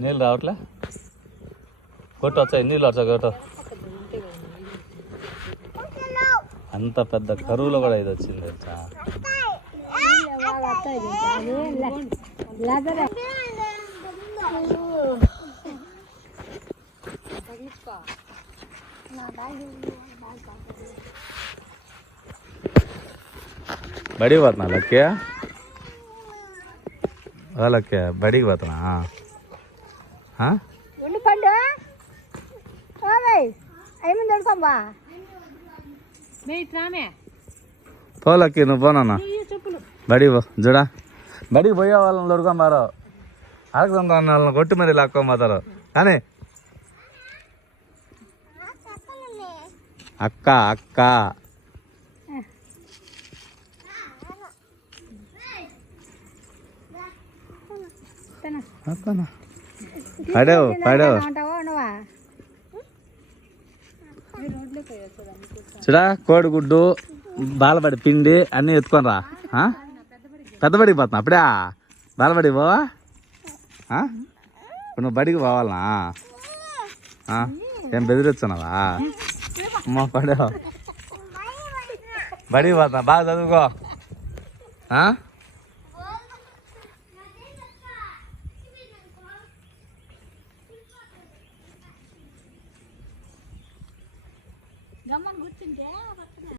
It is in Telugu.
నీళ్ళు రావట్లే కొట్టు వచ్చాయి నీళ్ళు వచ్చాయి కొట్టు అంత పెద్ద కరువులో కూడా ఇది వచ్చింది తెలుసా బడికి పోతున్నా లక్కే లక్కే బడికి పోతున్నా పోలక్కి నువ్వు పోనన్నా బడికి పో చూడా బడికి పోయే వాళ్ళని దొరకం బారో అరగదంతా వాళ్ళని కొట్టి మరి లాక్కోపోతారు కానీ అక్క అక్క పడవు పడవు చూడా కోడిగుడ్డు బాలబడి పిండి అన్నీ ఎత్తుకొని రా పెద్దబడికి పోతున్నా అప్పుడే బాలబడికి పోవా ఇప్పుడు నువ్వు బడికి పోవాలనా ఏం బెదిరిస్తున్నావా అమ్మ పడవు బడికి పోతున్నా బాగా చదువుకో